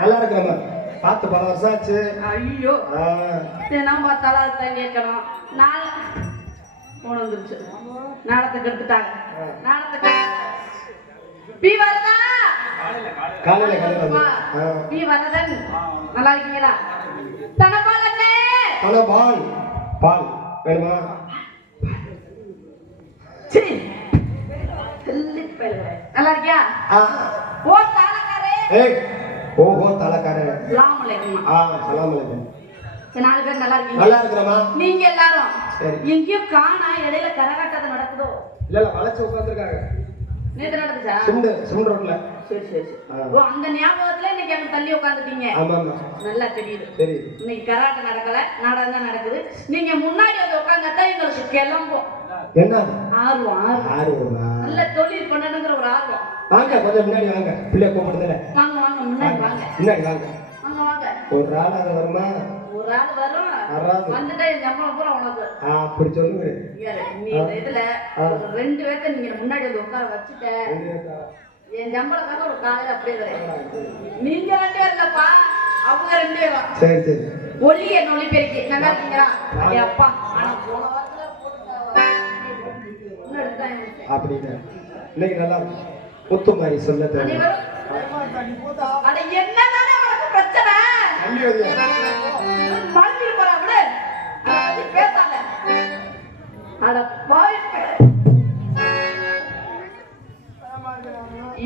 நல்லா இருக்கமா பார்த்து பல வருஷம் ஆச்சு. ஐயோ நான் பார்த்தாலும் தான் கேட்கணும். நாளை போன வந்துருச்சு. நாளத்துக்கு எடுத்துட்டாங்க. நாளத்துக்கு பி வரதா காலையில பி வரதன் நல்லா இருக்கீங்களா? தனபாலனே தனபால் பால் வேணுமா? சரி நல்லா இருக்கியா? ஓ தாலக்காரே ஏய் ஓஹோ தலக்காரே சலாம் அலைக்கும். சலாம் அலைக்கும். நாலு பேர் நல்லா இருக்கீங்க? நல்லா இருக்கறமா. நீங்க எல்லாரும் எங்கேயும் காணா இடையில கரகாட்டம் நடக்குதோ? இல்ல வளைச்சு உட்கார்ந்திருக்காங்க. நேத்து நடந்துச்சா? சிமெண்ட் ரோட்ல. சரி சரி சரி. ஓ அந்த ஞாபகத்துல இன்னைக்கு அங்க தள்ளி உட்கார்ந்துட்டீங்க. ஆமா ஆமா நல்லா தெரியுது. சரி இன்னைக்கு கராட்டம் நடக்கல, நாடகம் தான் நடக்குது. நீங்க முன்னாடி வந்து உட்கார்ந்தா எங்களுக்கு கிளம்பும். என்ன ஆர்வம் நல்ல தொழில் பண்ணணுங்கிற ஒரு ஆர்வம். வாங்க கொஞ்சம் முன்னாடி வாங்க. பிள்ளை கூப்பிடுதல. வாங்க வாங்க முன்னாடி வாங்க. முன்னாடி வாங்க. வாங்க வாங்க. ஒரு ஆள் அது வருமா? ஒரு ஆள் வரும். வந்துட்டா இந்த சம்பளம் பூரா உனக்கு. அப்படி சொல்லுங்க. நீ இதுல ரெண்டு பேர்த்த நீங்க முன்னாடி வந்து உட்கார வச்சுட்ட. என் சம்பளக்காக ஒரு காலையில அப்படியே வரேன். நீங்க ரெண்டு பேர் இல்லப்பா, அவங்க ரெண்டு பேரும். சரி சரி. ஒலி என்ன ஒலி பெருக்கி நல்லா இருக்கீங்களா? அப்பா ஆனா போன வாரத்துல அப்படின்னு இன்னைக்கு நல்லா முத்து மாதிரி சொல்ல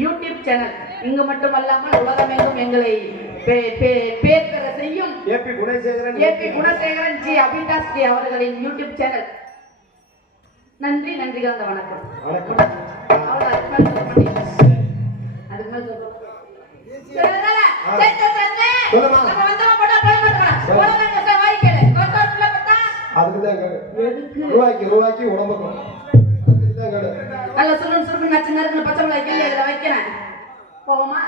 யூடியூப் சேனல் இங்கு மட்டுமல்லாமல் உலகமெங்கும் எங்களை பேர் பெற செய்யும் ஏபி குணசேகரன் ஜி அபிதாஸ் ஜி அவர்களின் யூடியூப் சேனல். நன்றி நன்றி காந்த வணக்கம். ரூபாய்க்கு உடம்புக்கும் நல்ல சுருள் சுருள் நச்சு நறுக்கு பச்சை மிளகாய் கிள்ளி அதில் வைக்கிறேன். போவோமா?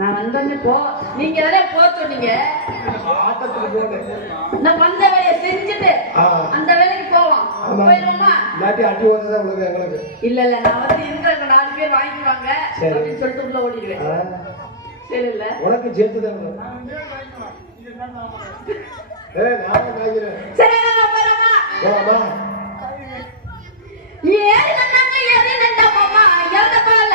நான் வந்தோடனே போ, நீங்க தானே போ சொன்னீங்க. நான் வந்த வேலையை செஞ்சுட்டு அந்த வேலைக்கு போவோம். போயிருவோமா? இல்ல இல்ல நான் வந்து இருக்கிற 4 பேர் வாங்கிக்குவாங்க அப்படின்னு சொல்லிட்டு உள்ள ஓடிடுவேன். சரி இல்ல உனக்கு சேர்த்துதான். சரி நான் போறோமா? ஏறி நன்னாங்க ஏறி நண்டா மாமா எந்த பால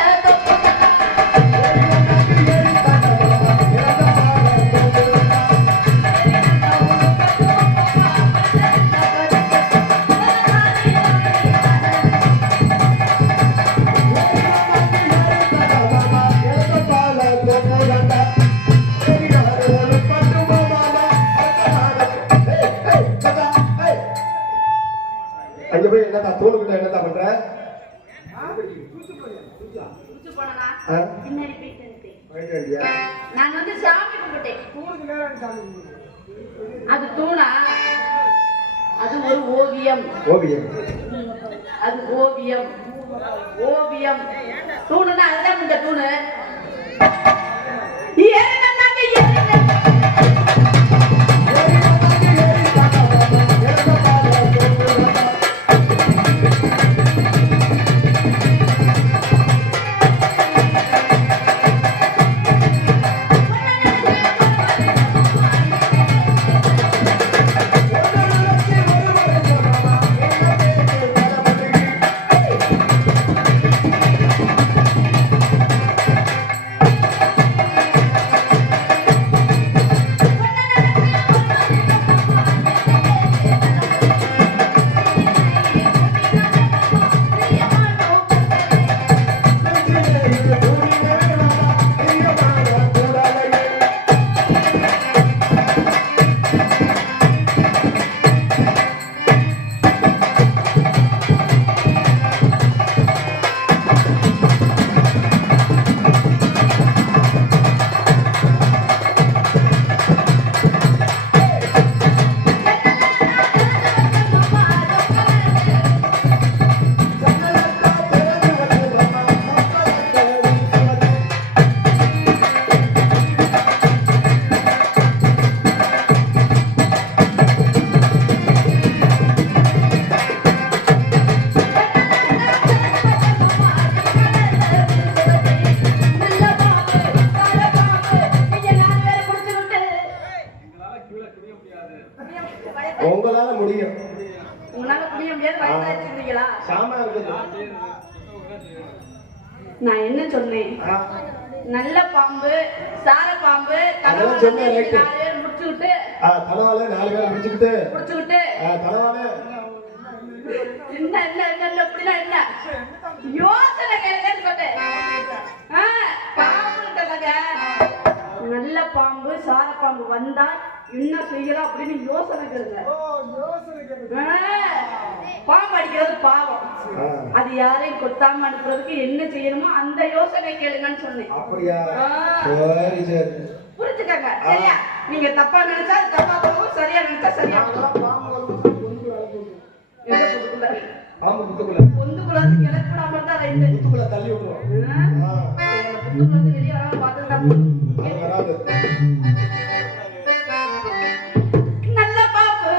தோணுகிட்ட என்னதா பண்ற? நான் வந்து சாமி கும்பிட்டேன். அது தூணா? அது ஒரு ஓவியம். அது ஓவியம். தூணுன்னா அதுதான் இந்த தூணு. உங்களால முடியும். உங்களால முடிய முடியாது, வயசாச்சுங்களா? சாமா இருக்குது. நான் என்ன சொன்னேன்? நல்ல பாம்பு, சார பாம்பு, அதெல்லாம் சொன்னேன். ரைட். 4 பேர் முடிச்சுக்கிட்டு தலவால 4 பேர் முடிச்சுக்கிட்டு தலவால என்ன என்ன என்ன அப்படின்னா என்ன யோசனை கேளுங்கன்னு சொன்னேன். பாம்புன்றதாங்க நல்ல பாம்பு சார பாம்பு வந்தா என்ன செய்யலாம் அப்படின்னு யோசனை கேளுங்க. பாம்பு அடிக்கிறது பாவம், அது யாரையும் கொத்தாம அனுப்புறதுக்கு என்ன செய்யணுமோ அந்த யோசனை கேளுங்கன்னு சொன்னேன். புரிஞ்சுக்கங்க சரியா? நீங்க தப்பா நினைச்சா தப்பா போகும், சரியா நினைச்சா சரியா போகும். பொந்துக்குள்ள கிளப்பிடாம தான் புத்துக்குள்ள தள்ளி விட்டுருவோம். வெளியே வராம பார்த்துட்டா நல்ல பாம்பு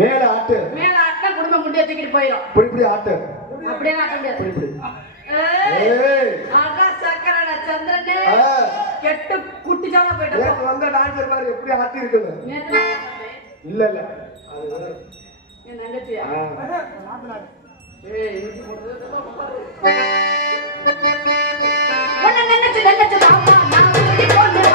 மேல ஆட்டு மேல ஆட்டா குடும்பம் முட்டிய தூக்கிட்டு போயிடும். இப்படி ஆட்டு அப்படியே ஆட்ட முடியாது. ஆகா சக்கரட சந்திரனே கெட்டு குட்டிச்சால போயிட்டு நேத்து வந்த டான்சர் பாரு எப்படி ஆட்டி இருக்குது. நேத்து இல்ல இல்ல என்ன நினைச்சியா? ஏய் இது போடுறது என்ன நினைச்சு மாமா நான் இப்படி போறேன்.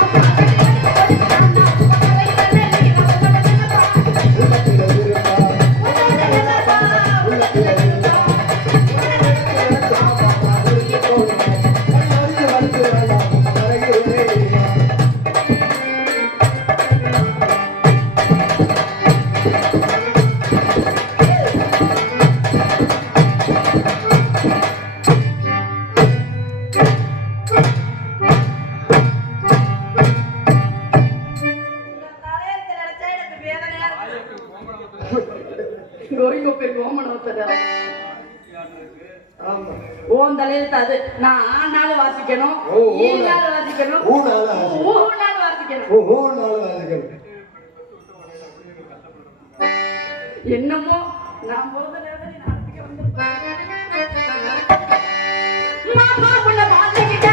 ஓன் தலையில அது நான் ஆனாலும் வாசிக்கணும், ஈனாலும் வாசிக்கணும், ஊனாலும் வாசிக்கணும். என்னமோ நான் போறது மாமா உள்ள வாசிக்கிட்ட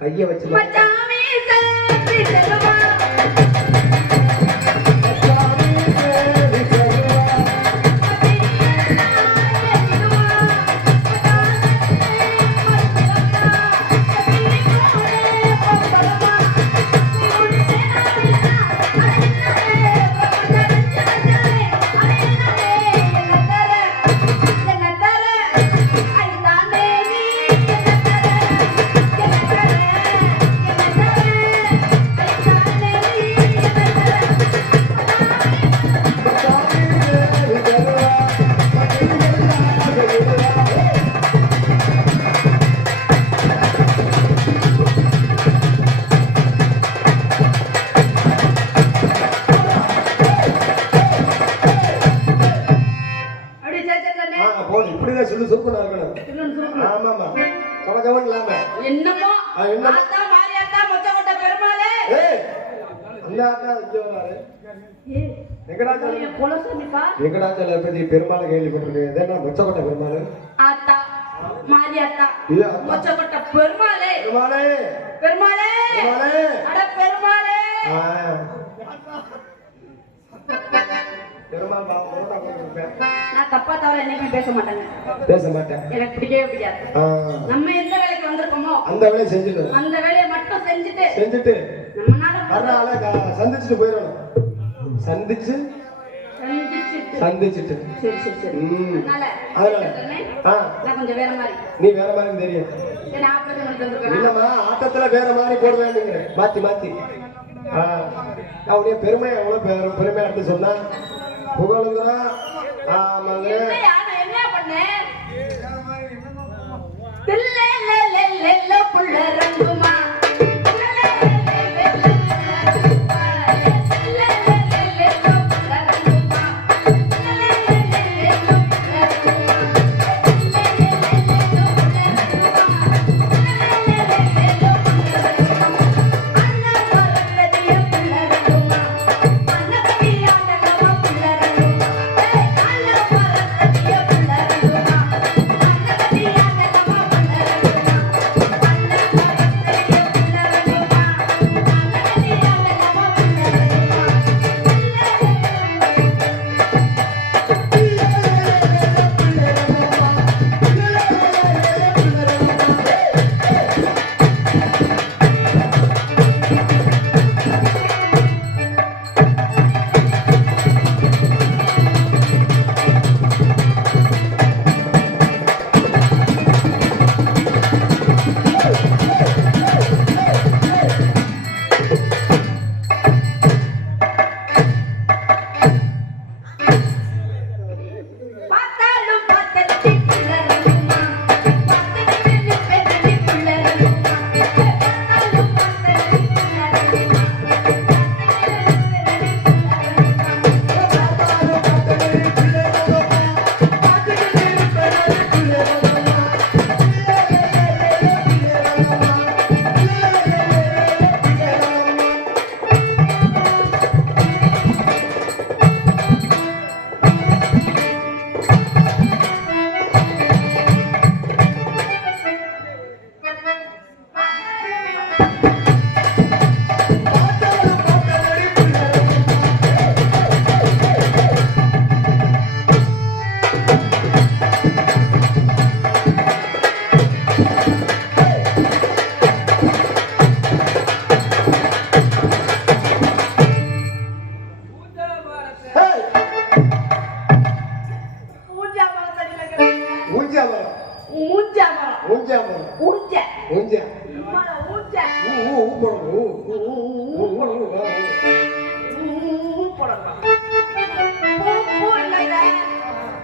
கைய வச்சு Thank you. இன்னாக்கா இங்க வராரு ஏய் வெங்கடாச்சலம் குலசாமிப்பா வெங்கடாச்சலபதி பெருமாள் கேள்விப்பட்டிருக்கேன் இதென்ன மொச்சக்கொட்டை பெருமாள் ஆத்தா மாரி ஆத்தா இல்ல அத்தா. மொச்சக்கொட்ட பெருமாளே பெருமாளே பெருமாளே பெருமாளே அட பெருமாளே ஆ. பெருமாள் பாப்பா போட்டா போட்டுருப்பேன் நான் தப்பா தவிர என்னைக்குமே பேச மாட்டேங்க பேச மாட்டேன் எனக்கு பிடிக்கவே பிடிக்காது ஆ. நம்ம எந்த வேலைக்கு வந்திருக்கோமோ அந்த வேலையை செஞ்சுட்டு அந்த வேலையை மட்டும் செஞ்சுட்டு நம்மனால வர்ற ஆளை சந்திச்சுட்டு போயிடணும் சந்திச்சு சந்திச்சுட்டு சரி சரி சரி ம். அதனால அதனால ஆ. நான் கொஞ்சம் வேற மாதிரி நீ வேற மாதிரி தெரியும் சரி ஆப்பரேஷன் பண்ணிட்டு வந்திருக்கேன் இல்லம்மா ஆட்டத்துல வேற மாதிரி போடுவேன் மாத்தி மாத்தி ஆ. அவனுடைய பெருமை எவ்வளவு பெருமையா எடுத்து சொன்னா புகழுங்கிறா ஆமாங்க என்ன பண்ணேன் புள்ள ரங்குமா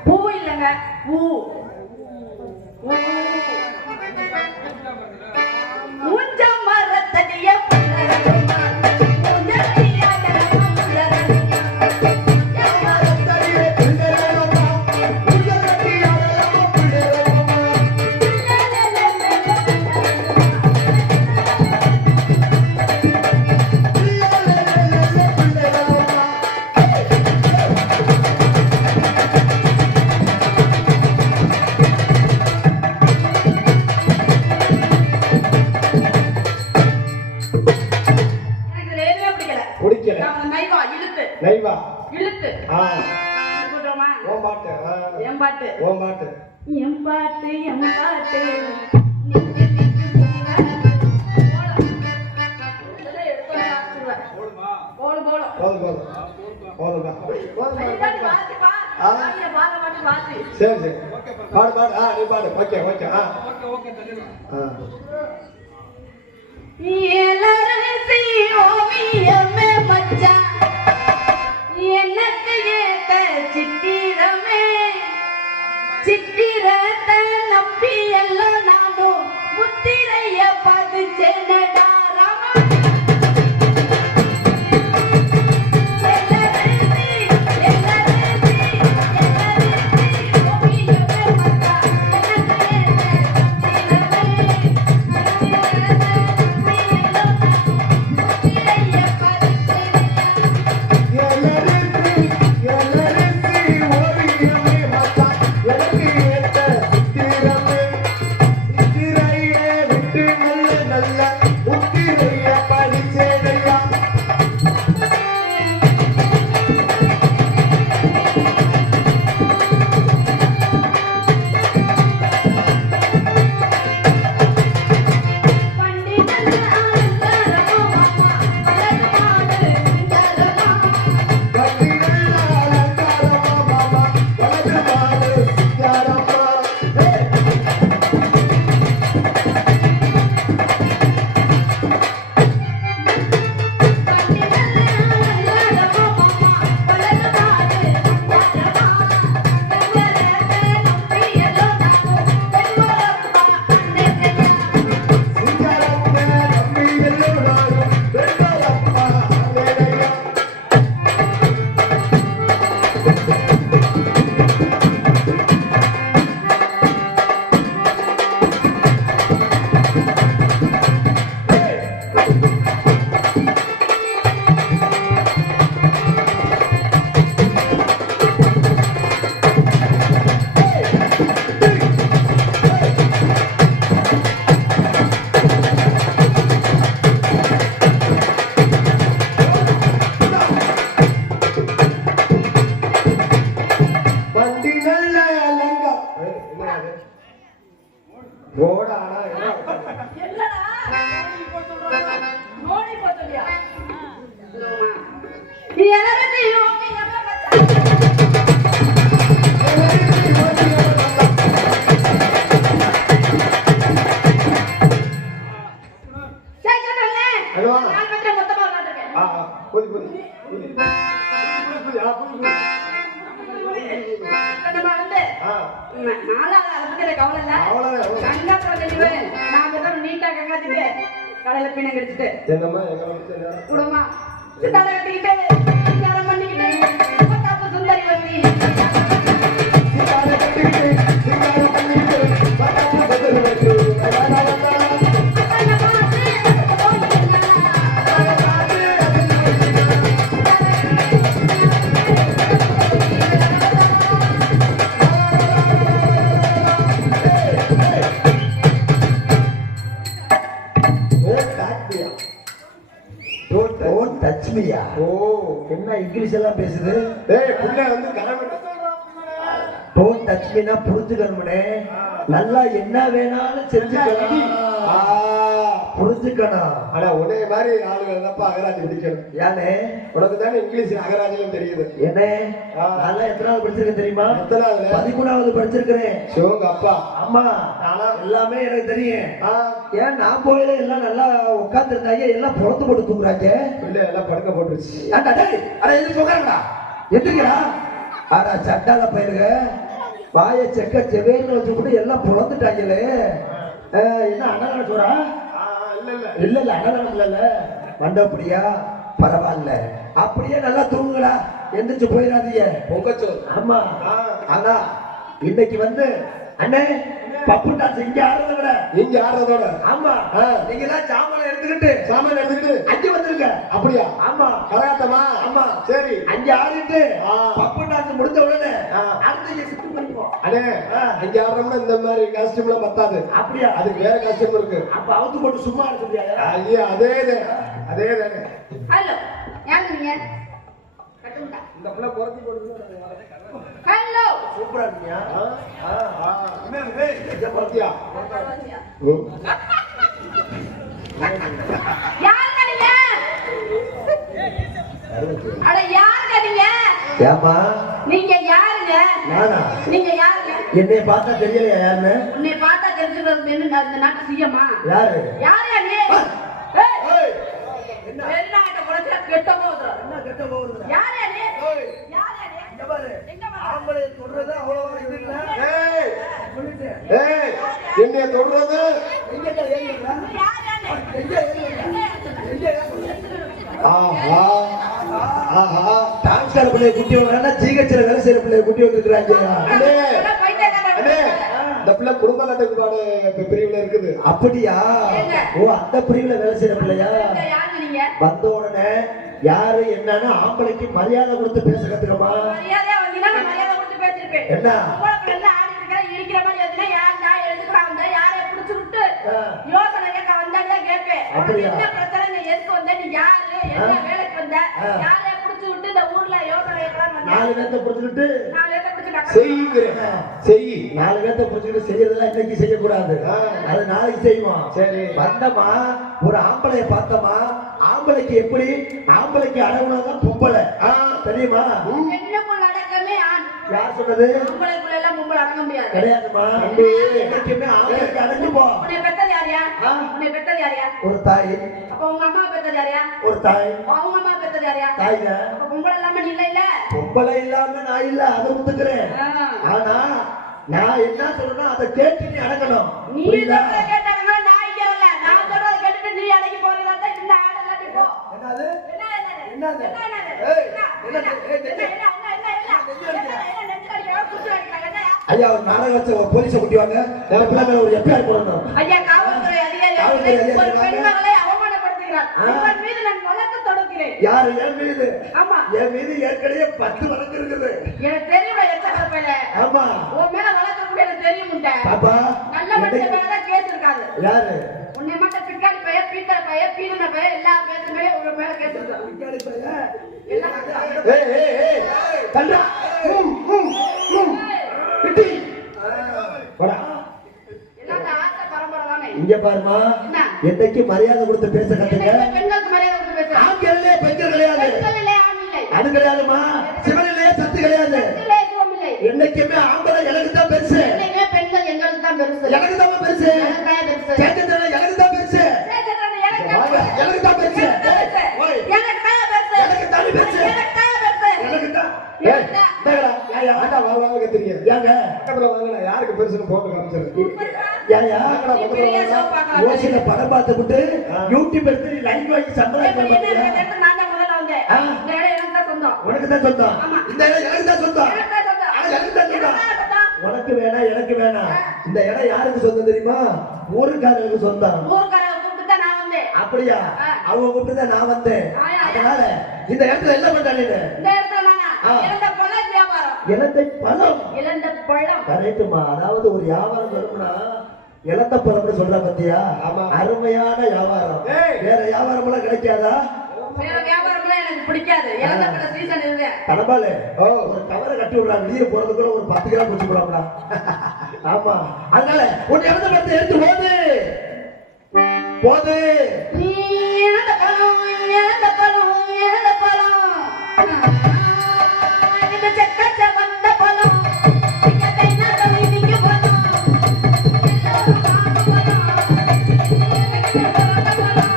பூ இல்லங்க பூ ஊஞ்ச மரத்தடிய நைவா இழுத்து ஆ போடுறோமா ஓ பாட்டு என் பாட்டு ஓ பாட்டு என் பாட்டு போடும் போதும் சரி சரி பாடு பாடு நீ பாடு ஓகே ஓகே ஓவியமே மச்சான் எனக்கு ஏத்த சித்திரமே சித்திரத்தை நம்பி எல்லாம் நானும் முத்திரைய பதிச்சேனடா ராமா Yeah. போடா என்ன என்னடா மோடி போச்சலியா நீ எல்லாரும் ஓகே எவ்வளவு கடையில பின்ன கடிச்சிட்டு என்னம்மா எங்க குடுமா சித்தாட கட்டிக்கிட்டு சிங்காரம் பண்ணிக்கிட்டு பட்டாப்பு சுந்தரி வந்தி சிங்கார கட்டிக்கிட்டு சிங்கார பண்ணிக்கிட்டு பட்டாப்பு சுந்தரி வந்தி ஓ என்ன இங்கிலீஷ் எல்லாம் பேசுது? ஏய் புள்ள வந்து கரண்ட் டோன்ட் டச் மீனா புரிஞ்சுக்கணும்னே. நல்லா என்ன வேணாலும் செஞ்சுக்கணும். புரிஞ்சுக்கணும். ஆனா உன்னை மாதிரி ஆளுகள் தான் அகராஜி பிடிக்கணும். யானே உனக்கு தானே இங்கிலீஷ் அகராஜிலும் தெரியுது. என்ன நல்லா எத்தனாவது படிச்சிருக்கேன் தெரியுமா? 13வது படிச்சிருக்கிறேன். சிவங்க அப்பா அம்மா எல்லாமே எனக்கு தெரியும். ஏன் நான் போயில எல்லாம் நல்லா உட்கார்ந்து இருந்தாங்க, எல்லாம் புறத்து போட்டு தூங்குறாங்க. இல்ல எல்லாம் படுக்க போட்டுருச்சு. எது போகிறாங்களா எந்திரிக்கிறா? ஆனா சட்டால பயிருங்க வாய செக்க செவேன்னு வச்சுக்கிட்டு எல்லாம் புலந்துட்டாங்களே. என்ன அண்ணன் சொல்றா? இல்ல இல்ல அண்ணன் இல்ல மண்டபடியா பரவாயில்ல, அப்படியே நல்லா தூங்குங்களா, எந்திரிச்சு போயிடாதீங்க. பொங்கச்சோறு. ஆமா ஆனா இன்னைக்கு வந்து அண்ணே பப்பு டான்ஸ் இங்க ஆடுறத விட இங்க ஆடுறதோட ஆமா நீங்க எல்லாம் சாமான எடுத்துக்கிட்டு அங்க வந்துருங்க. அப்படியா? ஆமா கரகாட்டமா? ஆமா சரி. அங்க ஆடிட்டு பப்பு டான்ஸ் முடிஞ்ச உடனே அடுத்து ஷிஃப்ட் பண்ணிப்போம். அண்ணே அங்க ஆடுறோம்னா இந்த மாதிரி காஸ்டியூம் எல்லாம் பத்தாது. அப்படியா? அதுக்கு வேற காஸ்டியூம் இருக்கு. அப்ப அவுத்து போட்டு சும்மா இருக்க ஐயா அதே தானே. ஹலோ யாரு நீங்க? கட்டுண்டா இந்த புள்ள பொறத்தி போடுது. ஹலோ சூப்பரா இருக்கியா? என்ன பொறத்தியா? யாருங்க நீங்க? அட யாருங்க நீங்க? ஏமா நீங்க யாருங்க? நானா? நீங்க யாருங்க? என்னை பார்த்தா தெரியலையா யாருன்னு? உன்னை பார்த்தா தெரிஞ்சுக்கிறது என்ன இந்த நாட்டு சிஎம்மா? யாரு? யாருங்க நீ? என்ன என்ன குறைச்சா கெட்ட போகுது. என்ன கெட்ட போகுது? யாரு நீ? யாரு நீ? இங்க பாரு. எங்க வர? ஆம்பளை தொடுறது அவ்வளவு இது இல்ல. ஏய் சொல்லிட்டு ஏய் என்னைய தொடுறது எங்க ஏறிடுறா? யாரு நீ? எங்க ஏறிடுறா? எங்க ஏறிடுறா? ஆஹா ஆஹா டான்ஸ் ஆட பிள்ளை குட்டி வந்தா ஜிஹெச்ல வேலை செய்யற பிள்ளை குட்டி வந்துருக்காங்க. அண்ணே பைத்தியக்காரன். அண்ணே இந்த பிள்ளை குடும்ப கட்டுப்பாடு பிரிவுல இருக்குது. அப்படியா? ஓ அந்த பிரிவுல வேலை செய்யற பிள்ளையா? யாருங்க நீங்க? வந்த உடனே யாரு என்னன்னு ஆம்பளைக்கு மரியாதை கொடுத்து பேச கத்துக்கமா. மரியாதையா வந்தீங்கன்னா நான் மரியாதை கொடுத்து பேசிருப்பேன். என்ன உங்களுக்கு எல்லாம் ஆடி இருக்கா இடிக்கிற மாதிரி எதுனா யாருடா எழுதுறாங்க யாரை புடிச்சு விட்டு யோசனை கேட்க வந்தாங்க கேட்பேன். அப்படியா? என்ன பிரச்சனை, நீ எதுக்கு வந்த, நீ யாரு, என்ன வேலைக்கு வந்த, யாரை புடிச்சு விட்டு இந்த ஊர்ல யோசனை கேட்கலாம் வந்த. 4 பேர்த்த புடிச்சுக்கிட்டு செய்யுங்கிறேன். செய் 4 பேர்த்த புடிச்சுக்கிட்டு செய்யறதெல்லாம் இன்னைக்கு செய்யக்கூடாது. அது நாளைக்கு செய்வோம். சரி. வந்தமா ஒரு ஆம்பளைய பார்த்தமா, ஆம்பளைக்கு எப்படி ஆம்பளைக்கு அடவுனதான் பொம்பளை தெரியுமா? என்னக்குள்ள அடக்கமே ஆண். யார் சொன்னது? ஆம்பளைக்குள்ள எல்லாம் பொம்பளை அடங்க முடியாது. கிடையாதுமா. என்னைக்குமே ஆம்பளைக்கு அடங்கி போ. உன்னை பெத்தது யாரியா? உன்னை பெத்தது யாரியா? ஒரு தாய். அப்ப உங்க அம்மா பெத்தது யாரியா? ஒரு தாய். அவங்க அம்மா பெத்தது யாரியா? தாய்ங்க. அப்ப பொம்பளை இல்லாம நீ இல்ல இல்ல. பொம்பளை இல்லாம நான் இல்ல, அதை ஒத்துக்கிறேன். ஆனா நான் என்ன சொல்றேன்னா அதை கேட்டு நீ அடங்கணும். நீ சொல்றத கேட்டாங்க நான் இங்க வரல. நான் சொல்றத கேட்டுட்டு நீ அடங்கி போறதா தான் இந்த ஆட இல்லாட்டி போ. என்னது? என்னது? என்னது? ஏய் ஐயா ஒரு நாடகம் வச்ச ஒரு போலீஸை கூட்டி வாங்க. பிள்ளைங்க ஒரு எஃப்ஐஆர் போடணும். ஐயா காவல்துறை அதிகாரி ஒரு பெண்மகளை அவமானப்படுத்துகிறார். இவர் மீது நான் வழக்கு தொடுக்கிறேன். யாரு? என் மீது? ஆமா. என் மீது ஏற்கனவே 10 வழக்கு இருக்குது. எனக்கு தெரியும் எச்சக்கற பையல. ஆமா. உன் மேல வழக்கு கூட எனக்கு தெரியும்டா. பாப்பா நல்ல மனுஷன் மேல தான் கேஸ் இருக்காது. யாரு? உன்னை மட்டும் பிக்காடி பைய, பீத்தர பைய, பீனன பைய எல்லா பேருமே உங்க மேல கேஸ் இருக்கு. பிக்காடி பைய. எல்லாம் ஏய் ஏய் ஏய் தண்டா. பிடி. போடா. எல்லாம் ஆத்த இங்க பாருமா, என்ன? என்னைக்கு மரியாதை கொடுத்து பேச கத்துங்க. பெண்களுக்கு மரியாதை கொடுத்து பேசு. ஆண்களே பெண்கள் கிடையாது, பெண்கள் இல்லை, ஆண் இல்லை. அது கிடையாதுமா. சிவனிலே சத்து கிடையாது. இல்லை, சிவம் இல்லை. என்னைக்குமே ஆம்பளை எனக்கு தான் பெருசு, என்னைக்குமே பெண்கள் எங்களுக்கு தான் பெருசு. எனக்கு தான் பெருசு, எனக்கு தான் பெருசு. சேச்சந்திரன் எனக்கு தான் பெருசு, சேச்சந்திரன் எனக்கு தான் வாங்க, பெருசு. எனக்கு தான் பெருசு, ஓய், எனக்கு தான் பெருசு. எனக்கு தான் பெருசு, எனக்கு தான் பெருசு. எனக்கு தான். ஏய், இந்தாங்கடா. ஆட்டா வாங்க கத்திரிங்க. ஏங்க பக்கத்துல வாங்கடா, யாருக்கு பெருசுன்னு போட்டு காமிச்சிரு. ஏயா நீ பெரிய show பார்க்கலாம். யோசில படம் பார்த்துட்டு யூடியூப் எடுத்து நீ லைக் வாங்கி சம்பளம் இப்ப என்ன பண்ணுறியா? இடத்துல நான் தான் முதல்ல வந்தேன். ஆ. இந்த இடம் எனக்கு தான் சொந்தம். உனக்கு தான் சொந்தம். ஆமா. இந்த இடம் எனக்கு தான் சொந்தம். எனக்கு தான் சொந்தம். எனக்கு தான் சொந்தம். எனக்கு தான் சொந்தம். உனக்கு வேணாம், எனக்கு வேணாம். இந்த இடம் யாருக்கு சொந்தம் தெரியுமா? ஊருக்காரருக்கு சொந்தம். ஊர்க்காரரை கூப்பிட்டு தான் நான் வந்தேன். அப்படியா? ஆ. அவங்க கூப்பிட்டு தான் நான் வந்தேன். ஆயா. அதனால இந்த இடத்துல என்ன பண்ற நீ? இந்த இடத்துல நானா? ஆ. இழந்த பழம் வியாபாரம். இலந்தை பழம். இழந்த பழம். கரெக்டுமா. அதாவது ஒரு வியாபாரம் வரும்னா இலந்த பழம்னு சொல்ற பத்தியா? ஆமா. அருமையான வியாபாரம். ஏய். வேற வியாபாரம் எல்லாம் கிடைக்காதா? வேற வியாபாரம்லாம் எனக்கு பிடிக்காது. இழந்த பழம் சீசன் இது. கடம்பாலு, ஓ. ஒரு கவரை கட்டி விடலாம், வெளியே போறதுக்குள்ள ஒரு 10 கிராம் பிடிச்சு போடாமடா. ஆமா, அதனால உன் இறந்த பழத்தை எடுத்து போது நீ இழந்த பழம், இழந்த பழம், இழந்த பழம். இந்த செக்கச்ச வந்த பழம். சிக்கத்தை நடுவி நீங்க பழம். எல்லாரும் காண பழம். செக்கச்ச வந்த பழம்.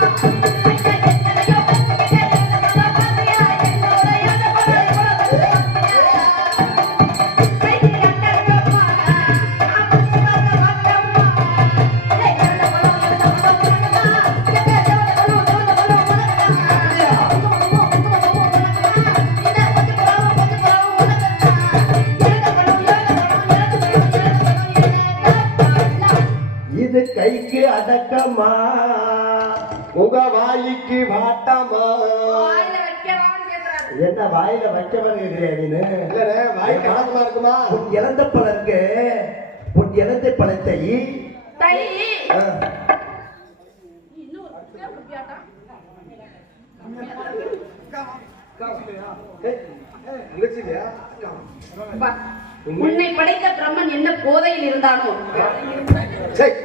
ஐயா எங்களையோ பத்திரிக்கை எழுத பழம் பாத்தியா? என்னோட இழந்த பழம் இவ்வளவு பாத்தியா? கைதி அட்டகம்மா. ஆபத்து வந்த வந்தம்மா. இழந்த பழம், இழந்த பழம், இழந்த பழம். செக்கச்ச வந்த பழம், இது கைக்கு அடக்கமா, உங்க வாய்க்கு வாட்டமா. என்ன வாயில வைக்கவன் கேக்குறியா நீனு? இல்லண்ணே, வாய்க்கு அடக்கமா இருக்குமா? உன் இறந்த பழருக்கு உன் இறந்த பழத்தை ஆ, நினைச்சியா? உன்னை படைத்த பிரம்மன் என்ன போதையில் இருந்தானோ சரி.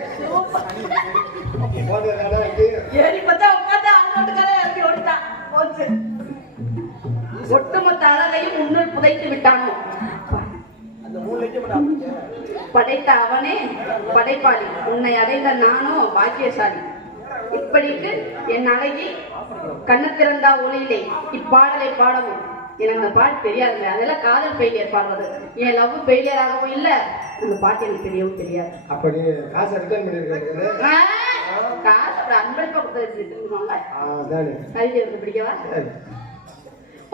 போடுறதாடா இங்கே. ஏறி பார்த்தா உட்காந்து அவனோட்டுக்காரே இறங்கி ஓடிட்டான். போச்சு. ஒட்டுமொத்த அழகையும் உன்னுள் புதைத்து விட்டானோ. அந்த 3 லட்சம் படைத்த அவனே படைப்பாளி, உன்னை அடைந்த நானோ பாக்கியசாலி. இப்படிக்கு என் அழகி கண்ணு திறந்தா ஒளியிலே இப்பாடலை பாடவும். எனக்கு அந்த பாட்டு தெரியாதுங்க, அதெல்லாம் காதல் ஃபெயிலியர் பாடுறது. என் லவ் ஃபெயிலியர் ஆகவும் இல்லை, அந்த பாட்டு எனக்கு தெரியவும் தெரியாது. அப்ப நீ காசை ரிட்டர்ன் பண்ணிருக்காரு. காசு அப்படி அன்பளிப்பா கொடுத்துருவாங்க. அதானே. கல்வி வந்து பிடிக்கவா?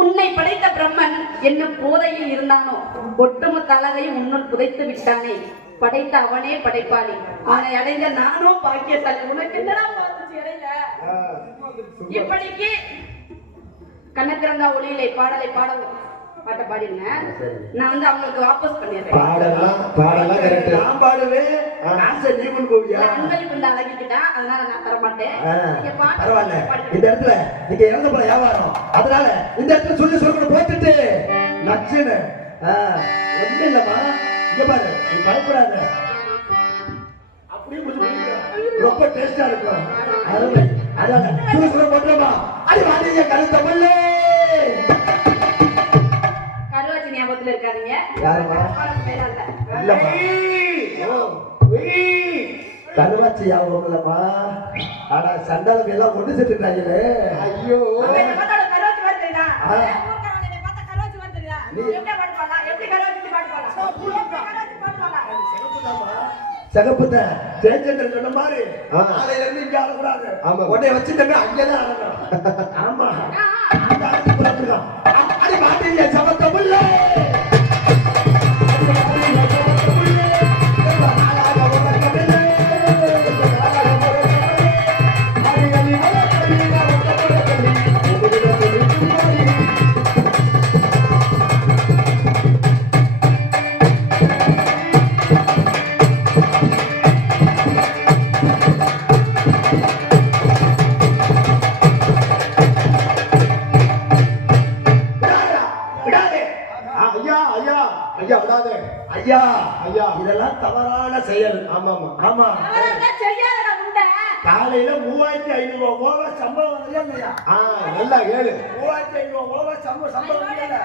உன்னை படைத்த பிரம்மன் என்ன போதையில் இருந்தானோ, ஒட்டுமொத்த அழகையும் உன்னுள் புதைத்து விட்டானே. படைத்த அவனே படைப்பாளி, அவனை அடைந்த நானோ பாக்கியசாலி. உனக்கு என்னடா வந்துச்சு இடையில? இப்படிக்கு கண்ண திறந்தா ஒளியிலே பாடலை பாடவும். பாட்டை பாடிருங்க, நான் வந்து அவங்களுக்கு வாபஸ் பண்ணிடுறேன். பாடலாம் கரெக்ட். நான் பாடுவேன், ஆசை நீ கொண்டு போவியா? அன்பளிப்பு இந்த அழகிக்கிட்டா, அதனால நான் தர மாட்டேன். நீங்க பாட்டு பரவாயில்ல, பாடுங்க. இந்த இடத்துல நீங்க இறந்த பழம் வியாபாரம், அதனால இந்த இடத்துல சொல்லி சொல்லணும் போட்டுட்டு லட்சணு ஒண்ணு இல்லம்மா. இங்க பாரு, நீ பயப்படாத, அப்படியே கொஞ்சம் குடிக்க. ரொம்ப டேஸ்டா இருக்கும். அருமை. அதான் சொல்லி சொல்ல போட்டுமா? அது வாடிய கருத்தமில்லை. கருவாச்சி ஞாபகத்துல இருக்காதீங்க. யாரும்மா? இல்ல. இல்லம்மா, கருவாச்சி யாவும் இல்லம்மா. ஆனா சண்டாளம் எல்லாம் ஒண்ணு சேர்த்துட்டாங்களே. ஐயோ. அப்ப என்ன பார்த்தா கருவாச்சி மாதிரி தெரியுதா? ஆ. ஊர்க்காரனை பார்த்தா கருவாச்சி மாதிரி தெரியுதா? எப்படி பாட்டு பாடலாம்? எப்படி கருவாச்சி பாட்டு பாடலாம்? எப்படி கருவாச்சி பாட்டு பாடலாம்? சகப்புத்த ஜெயச்சந்திரன் சொன்ன மாதிரி ஆ. நாளையில இருந்து இங்க ஆடக்கூடாது. ஆமா. உன்னை வச்சுட்டமே அங்கேதான் ஆடணும். ஆமா, அந்த ஆடத்துக்கு புறப்படலாம். அடி மாட்டீங்க சமத்தமில்ல. ஐயா விடாதே. ஐயா ஐயா. இதெல்லாம் தவறான செயல். ஆமா ஆமா ஆமா, அவரெல்லாம் செய்யாதடா முண்டை. காலையில 3500 ரூபாய் சம்பளம் வந்ததே இல்லையா? நல்லா கேளு. 3500 ரூபாய் சம்பளம் வந்ததே.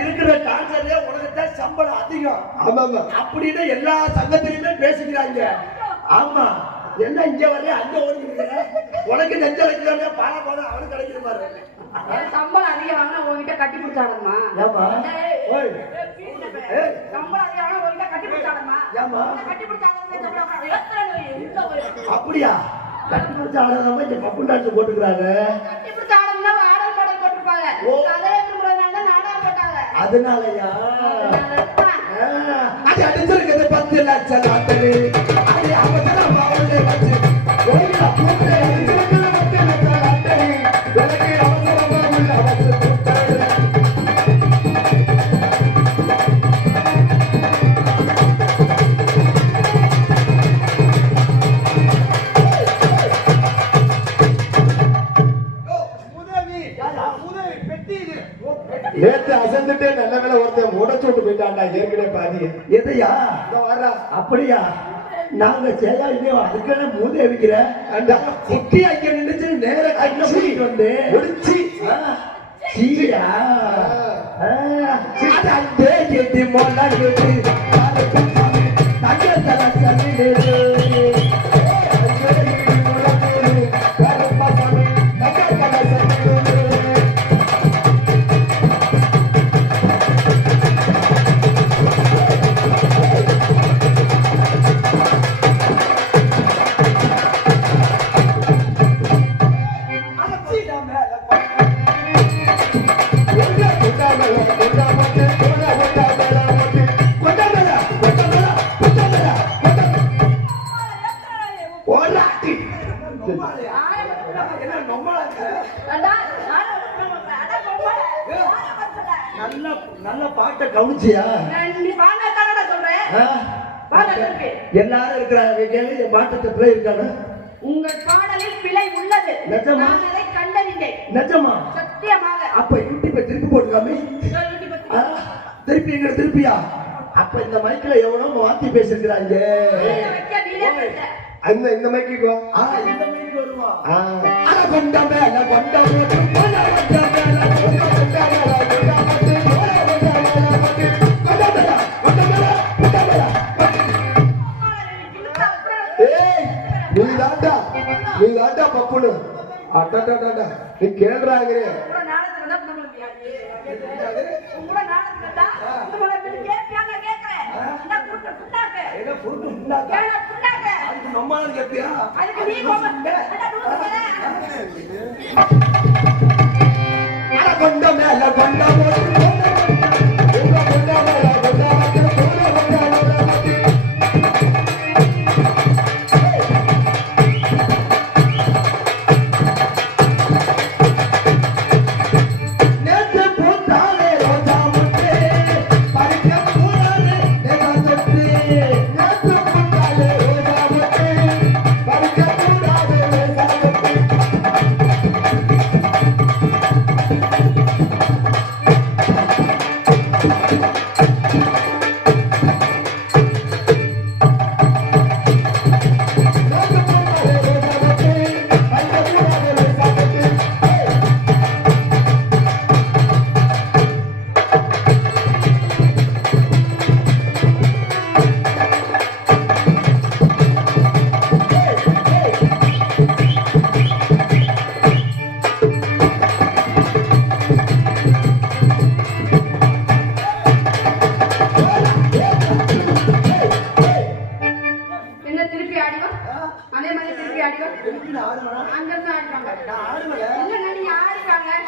இருக்கிற டான்சர்லயே உனக்குத்தான் சம்பளம் அதிகம். ஆமா அப்படின்னு எல்லா சங்கத்திலுமே பேசிக்கிறாங்க. ஆமா, என்ன இங்க வரல அங்க ஓடி இருக்கிற? உனக்கு நெஞ்ச வைக்கிறாங்க, பால பால அவனுக்கு கிடைக்கிற பாரு. சம்பளம் அதிகம் வாங்கினா உங்ககிட்ட கட்டி பிடிச்சாடமா? ஏமா ஓய் சம்பளம் அதிகம் வாங்கினா உங்ககிட்ட கட்டி பிடிச்சாடமா? ஏமா கட்டி பிடிச்சாடமா? அப்படியா? கட்டி பிடிச்ச ஆளுங்க இங்க பப்பு டான்ஸ் போட்டுக்கிறாங்க. கட்டி பிடிச்ச ஆளுங்க ஆடல் பாடல் போட்டுருப்பாங்க. கதை விரும்புறதுனால தான் நாடகம் போட்டாங்க. அதனாலயா? அது அடிச்சிருக்கிறது 10 லட்சம் லாட்டரி. அது அவசரம் அவளே வச்சு கோயிலா கூப்பிட்டு அடிச்சிருக்கிறது 10 லட்சம் லாட்டரி. எனக்கு அவசரமா உள்ள அவசரம் நேத்து அசந்துட்டே நல்ல வேலை ஒருத்தன் உடச்சு விட்டு போயிட்டான்டா ஏற்கனவே பாதி. எதையா? வர்றா. அப்படியா? நாங்க செய்யா இல்லையோ அதுக்கான மூதை அடிக்கிறேன். குட்டி அங்க நின்றுச்சு நேர கட்டி வந்து முடிச்சு சீயா அதே கேட்டி மொழி தங்கத்தல சரி நல்ல பாட்டை கவனிச்சியா? எல்லாரும் இருக்கிறாங்க. பாட்டத்தை பிள்ளை இருக்காங்க. உங்கள் பாடலில் பிழை உள்ளது. நிஜமா? நான் அதை கண்டறிந்தேன். நிஜமா? சத்தியமாக. அப்ப யூடியூபை திருப்பி போட்டுக்காமி. திருப்பி எங்க திருப்பியா? அப்ப இந்த மைக்ல எவ்வளவு மாத்தி பேசிருக்கிறாங்க. இந்த மைக்கு இந்த மைக்கு வருமா? கொண்ட மேல கொண்ட நீ தாண்டா பப்புனு அட்டா நீ கேள்றாங்க. கொண்ட மேல கொண்ட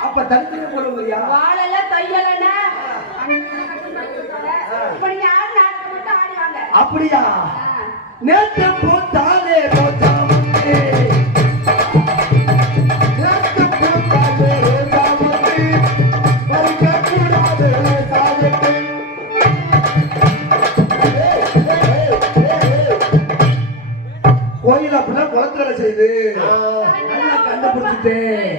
அப்ப தனித்தனி போடுவீங்க. வாழல தையலன இப்ப நீங்க ஆடு நாட்டு மட்டும் ஆடுவாங்க. அப்படியா? நேத்து போட்டாலே போட்டாமே நேத்து போட்டாலே போட்டாமே பரிக்க கூடாது சாதத்தை கோயில் அப்படின்னா குளத்துல செய்து நல்லா கண்டுபிடிச்சிட்டேன்.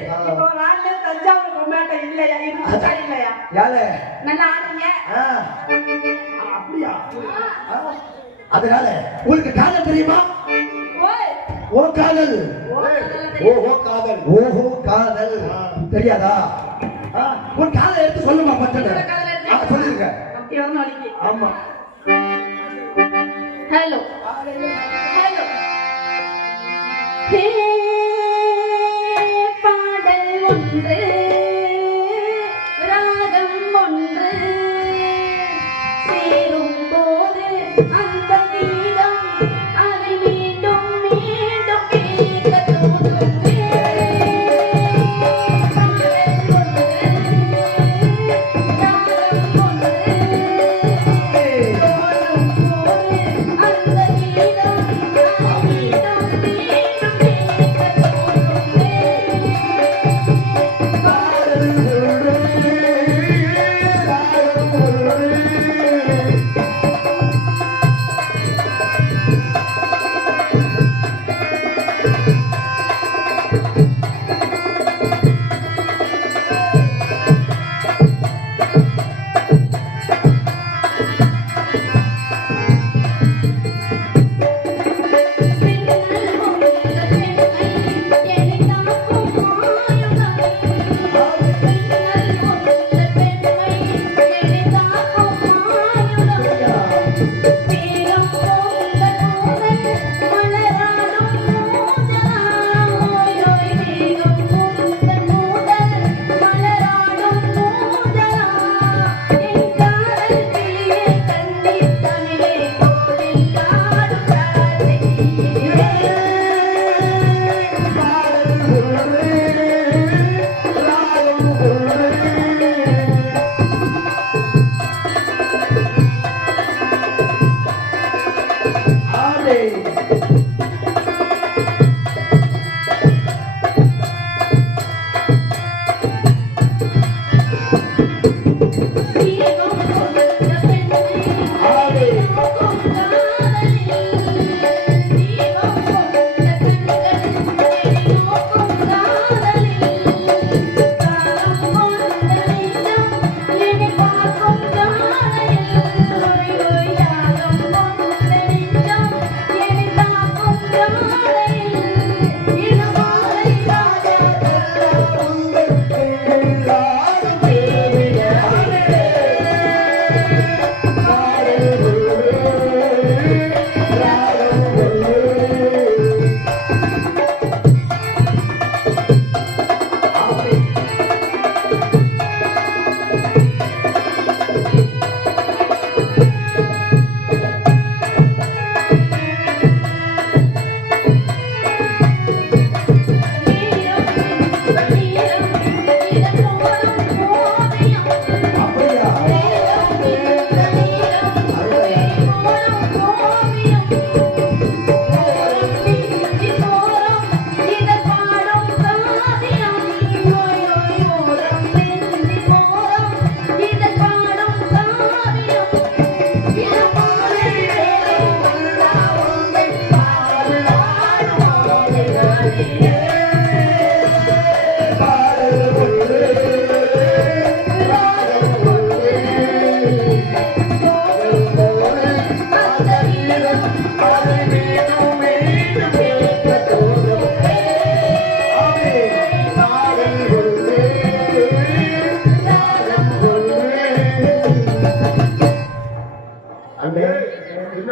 அப்படியா? அதனால உங்களுக்கு காதல் தெரியுமா? ஓ காதல் ஓஹோ காதல். ஓஹோ காதல் தெரியாதா? உன் காதல் எடுத்து சொல்லுமா பச்சனை சொல்லிருக்க. ஆமா ஹலோ ஹலோ பாடல் ஒன்று ராகம் ஒன்று சேரும் போது அந்த கீதம் அதை மீண்டும் மீண்டும் கேட்க தோன்றும்.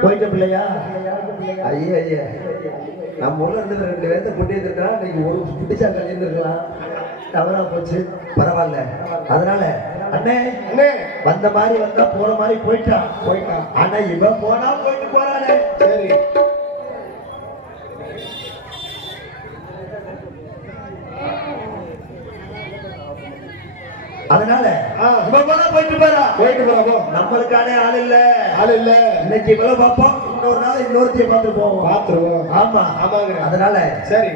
போயிட்ட பிள்ளையா? ஐயா ஐயா நம்ம ஊர்ல இருந்து 2 பேர்த்த புட்டி எடுத்துருக்கலாம். இன்னைக்கு ஒரு புட்டிச்சா கல்யாணம் தவறா போச்சு. பரவாயில்ல. அதனால அண்ணே வந்த மாதிரி வந்தா போற மாதிரி போயிட்டான். ஆனா இவன் போனா போயிட்டு போறானே. சரி அதனால இவன் போனா போயிட்டு போறா. நம்மளுக்கானே ஆள் இல்ல. இன்னைக்கு இவ்வளவு பார்ப்போம். இன்னொரு நாள் இன்னொருத்தையும் பார்த்து போவோம். பாத்துருவோம். ஆமா ஆமாங்க. அதனால சரி